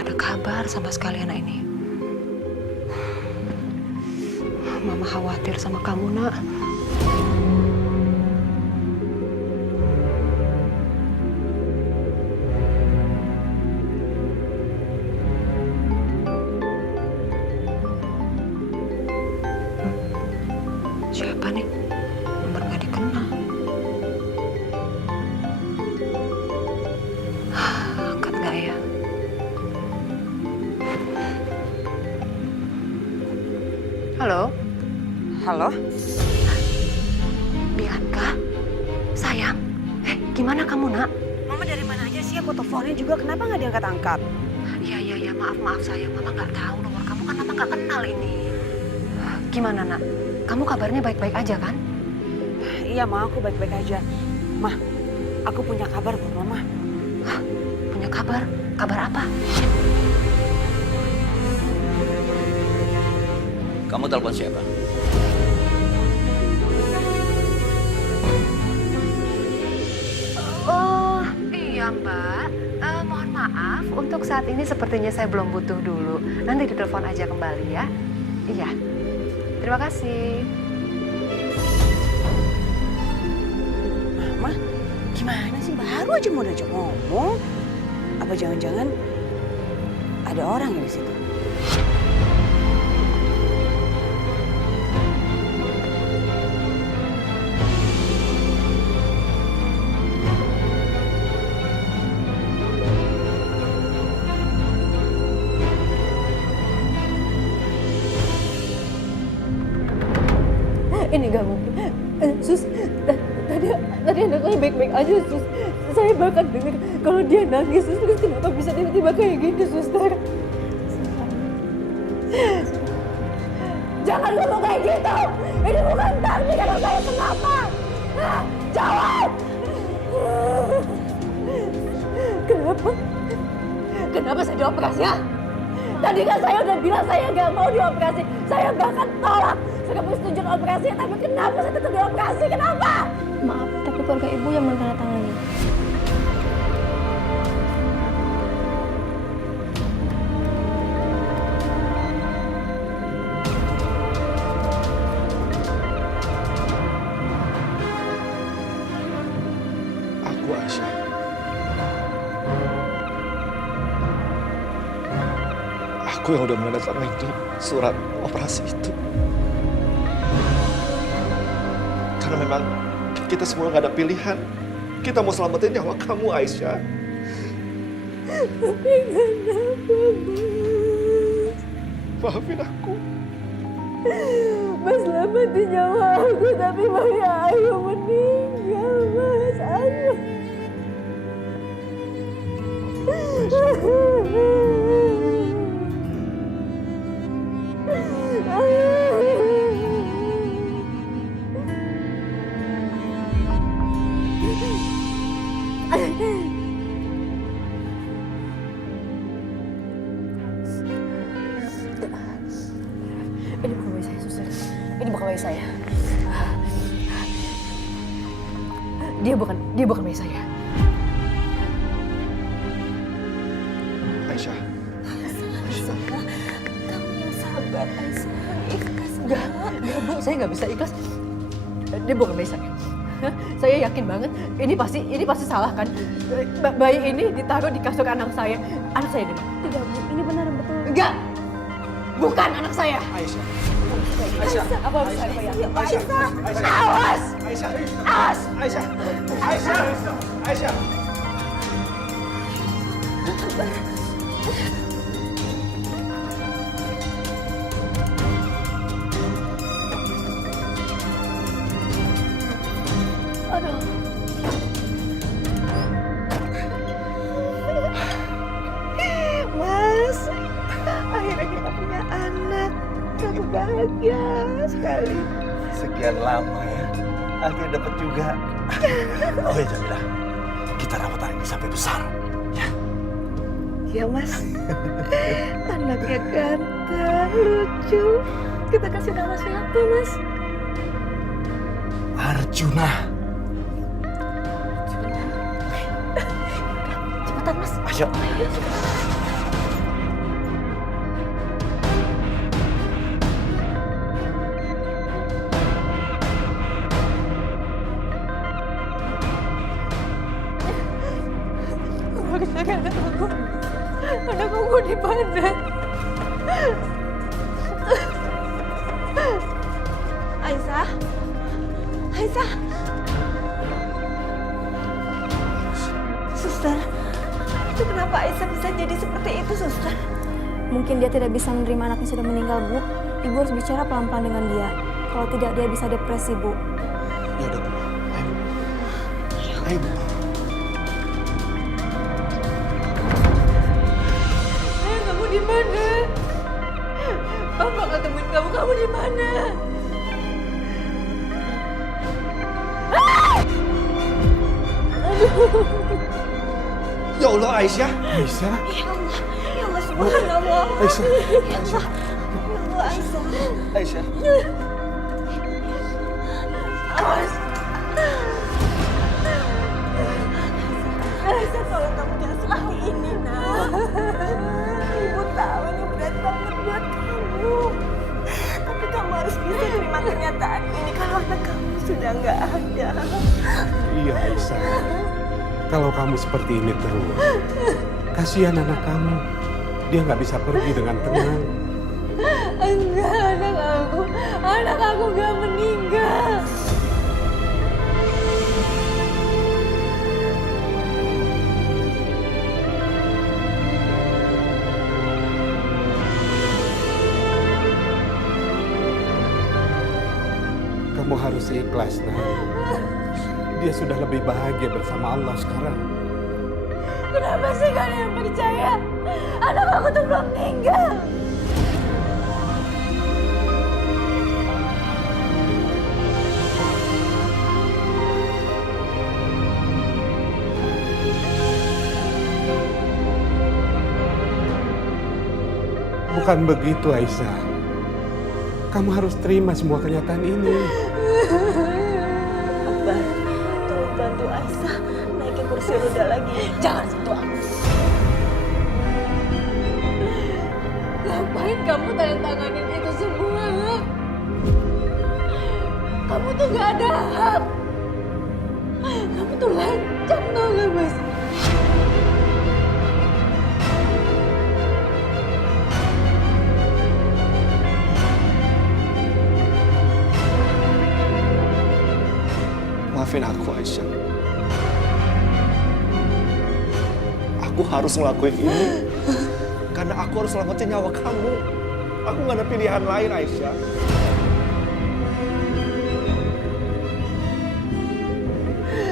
Nggak ada kabar sama sekali anak ini. Mama khawatir sama kamu, Nak. Siapa nih? Nomor nggak dikenal. Angkat nggak ya? Halo? Halo? Bianca? Sayang? Gimana kamu, Nak? Mama dari mana aja sih? Aku teleponin juga, kenapa nggak diangkat-angkat? Iya, maaf sayang. Mama nggak tahu nomor kamu, kan Mama nggak kenal ini. Gimana, Nak? Kamu kabarnya baik-baik aja, kan? Iya, Ma, aku baik-baik aja. Ma, aku punya kabar buat Mama. Hah? Punya kabar? Kabar apa? Kamu telepon siapa? Oh, iya, Mbak. Mohon maaf, untuk saat ini sepertinya saya belum butuh dulu. Nanti ditelepon aja kembali ya. Iya. Terima kasih. Mama, gimana sih? Baru aja mau diajak ngomong. Apa jangan-jangan ada orang yang di situ? Ini gak mungkin. Sus, tadi anak saya baik-baik aja, Sus. Saya bahkan dengar kalau dia nangis, Sus. Terus kenapa bisa tiba-tiba kayak gitu, Suster? Jangan ngomong kayak gitu. Ini bukan takdir anak saya, kenapa? Jawab! Kenapa? Kenapa saya dioperasi, ya? Tadi kan saya udah bilang saya nggak mau dioperasi. Saya bahkan tolak. Saya mau setuju operasi, tapi kenapa saya tetap dioperasi? Kenapa? Maaf, tapi keluarga ibu yang menandatangani. Aku Aisyah. Aku yang udah menandatangani itu surat operasi itu. Karena memang kita semua nggak ada pilihan. Kita mau selamatin nyawa kamu, Aisyah. Tapi kenapa, Mas? Maafin aku. Mas selamatin nyawa aku, tapi Maya Ayu meninggal, Mas. Ayu. Ini bukan bayi saya, Suster. Ini bukan bayi saya. Dia bukan bayi saya. Aisyah. Kamu yang sabar, Aisyah. Ikhlas. Enggak, Bu. Saya nggak bisa ikhlas. Dia bukan bayi saya. Saya yakin banget. Ini pasti salah kan? Bayi ini ditaruh di kasur anak saya. Anak saya di mana? Tidak, Bu. Ini benar betul. Enggak. Bukan anak saya. Aisyah. Aisyah. Apa harus saya bayar? Aisyah. Awas. Aisyah. Awas. Aisyah. Aisyah. Aisyah. Aduh. Mas, akhirnya kita punya anak. Aku bahagia sekali. Sekian lama ya, akhirnya dapat juga. Oh ya Jamilah, kita rawat anak ini sampai besar. Ya. Ya Mas, anaknya ganteng, lucu. Kita kasih nama siapa Mas? Arjuna. Cepetan Mas. Ayo. aku cari anak aku. Anak aku di mana? Aisyah. Aisyah. Suster, itu kenapa Aisyah bisa jadi seperti itu, suster? Mungkin dia tidak bisa menerima anaknya sudah meninggal, Bu. Ibu harus bicara pelan-pelan dengan dia. Kalau tidak, dia bisa depresi, Bu. Ya udah, Bu. Ayo. Ayo, Bu. Ayah, kamu di mana? Papa ketemuin kamu, kamu di mana? Ya Allah, Aisyah. Aisyah, Ya Allah, subhanallah. Aisyah, Ya Allah, Aisyah. Aisyah. Awas. Aisyah, kalau kamu jangan seperti ini, nak. Ibu tahu ini berat banget buat kamu. Tapi kamu harus bisa terima kenyataan ini kalau anak kamu sudah nggak ada. Iya Aisyah, kalau kamu seperti ini terus, kasihan anak kamu. Dia nggak bisa pergi dengan tenang. Enggak, anak aku gak meninggal. Kamu harus ikhlas, nak. Dia sudah lebih bahagia bersama Allah sekarang. Kenapa sih kalian percaya? Anak aku tuh belum meninggal. Bukan begitu Aisyah. Kamu harus terima semua kenyataan ini. Abah, tolong bantu Aisyah naikin kursi roda lagi. Jangan sentuh aku. Ngapain kamu tanda tanganin itu semua? Kamu tuh gak ada hak. Kamu tuh lancang, tau gak, Mas? Maafin aku, Aisyah. Aku harus ngelakuin ini karena aku harus selamatin nyawa kamu. Aku gak ada pilihan lain, Aisyah.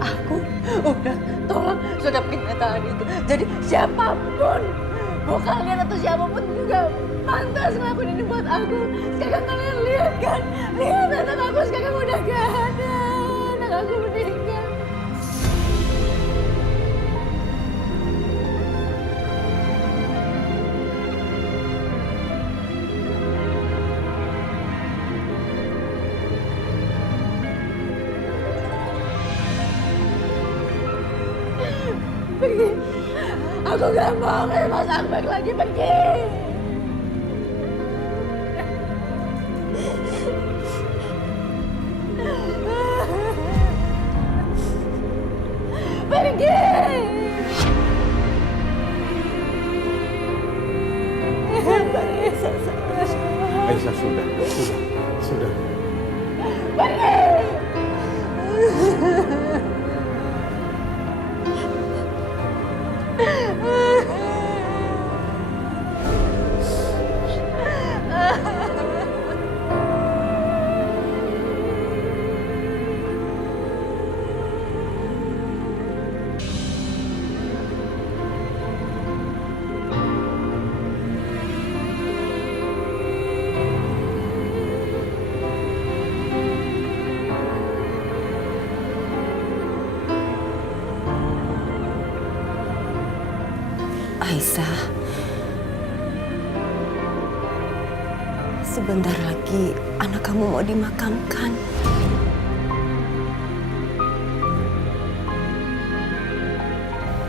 Aku udah tolak sudah kenyataan itu. Jadi siapapun, mau kalian atau siapapun juga pantas ngelakuin ini buat aku. Sekarang kalian lihat kan, lihat anak aku sekarang udah gak ada. Anak aku meninggal. Pergi. Aku gak mau kayak Mas Akbar lagi pergi. Pergi. Aisyah sudah. Aisyah, sebentar lagi anak kamu mau dimakamkan.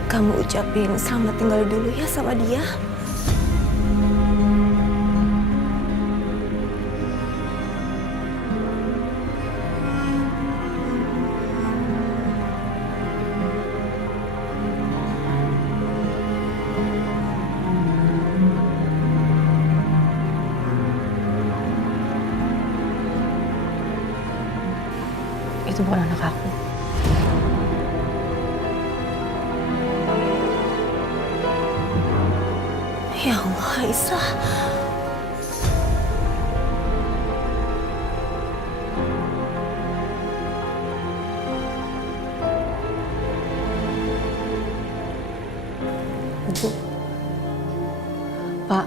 Kamu ucapin selamat tinggal dulu ya sama dia. itu bukan anak aku. Ya Allah, Aisyah. Ibu, Pak,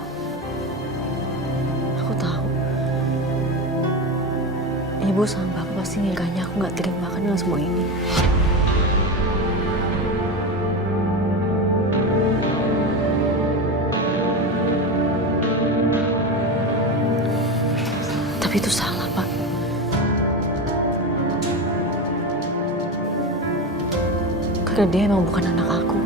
aku tahu Ibu sama Bapak pasti ngiranya aku nggak terima kan dengan semua ini. Tapi itu salah, Pak. Karena dia emang bukan anak aku.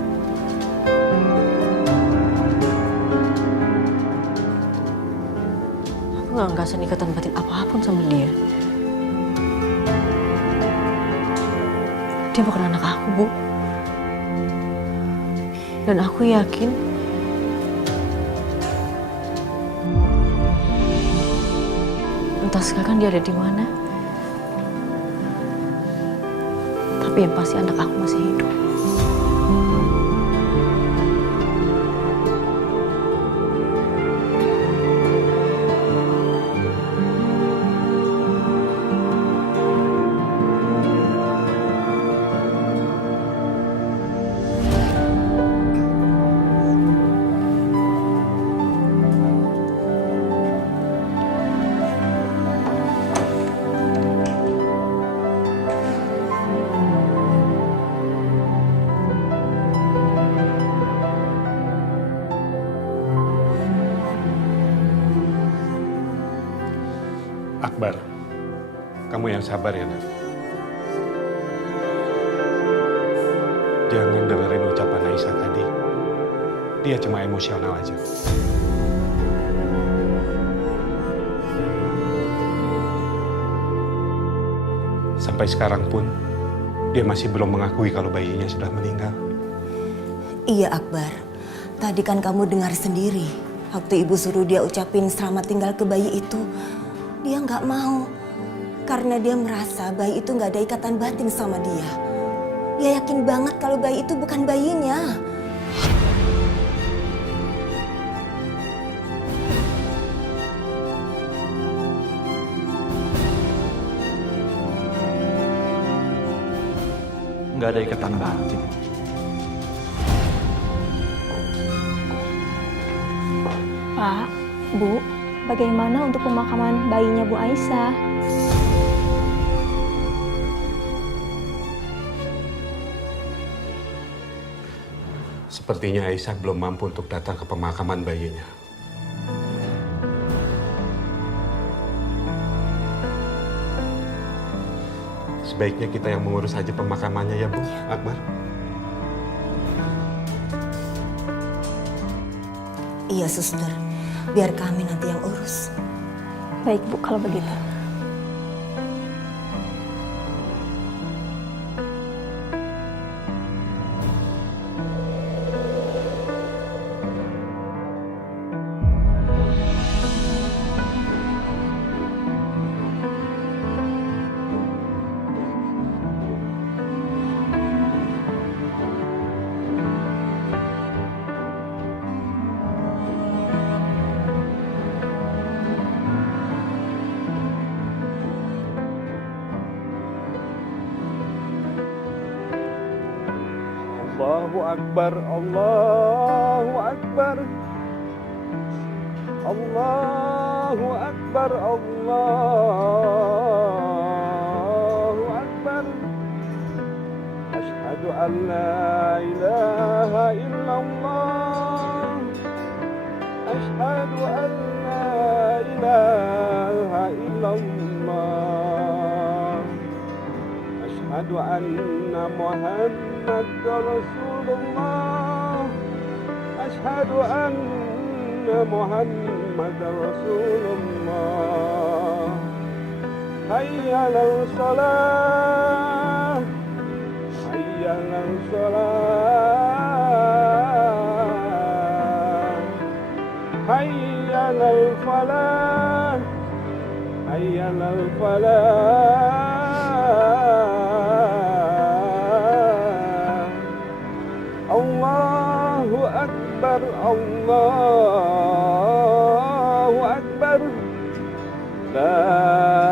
Aku nggak ngerasain ikatan batin apapun sama dia. Dia bukan anak aku, Bu. Dan aku yakin entah sekarang dia ada di mana. Tapi yang pasti anak aku masih hidup. Akbar, kamu yang sabar ya, Nak. Jangan dengerin ucapan Aisyah tadi. Dia cuma emosional aja. Sampai sekarang pun, dia masih belum mengakui kalau bayinya sudah meninggal. Iya, Akbar. Tadi kan kamu dengar sendiri. Waktu ibu suruh dia ucapin selamat tinggal ke bayi itu, dia nggak mau. Karena dia merasa bayi itu nggak ada ikatan batin sama dia. Dia yakin banget kalau bayi itu bukan bayinya. Nggak ada ikatan batin. Pak, Bu, bagaimana untuk pemakaman bayinya Bu Aisyah? Sepertinya Aisyah belum mampu untuk datang ke pemakaman bayinya. Sebaiknya kita yang mengurus saja pemakamannya ya, Bu, Akbar. Iya, suster. Biar kami nanti yang urus. Baik, Bu, kalau begitu. Allahu Akbar, Allahu Akbar. Allahu Akbar, Allahu Akbar. Asyhadu an la ilaha illallah. Asyhadu an la ilaha illallah. Asyhadu anna Muhammad Rasulullah. Asyhadu anna Muhammad Rasulullah. Hayya 'alal shalah. Hayya 'alal shalah. Hayya 'alal falah. Hayya 'alal falah. Akbar, Allahu Akbar. La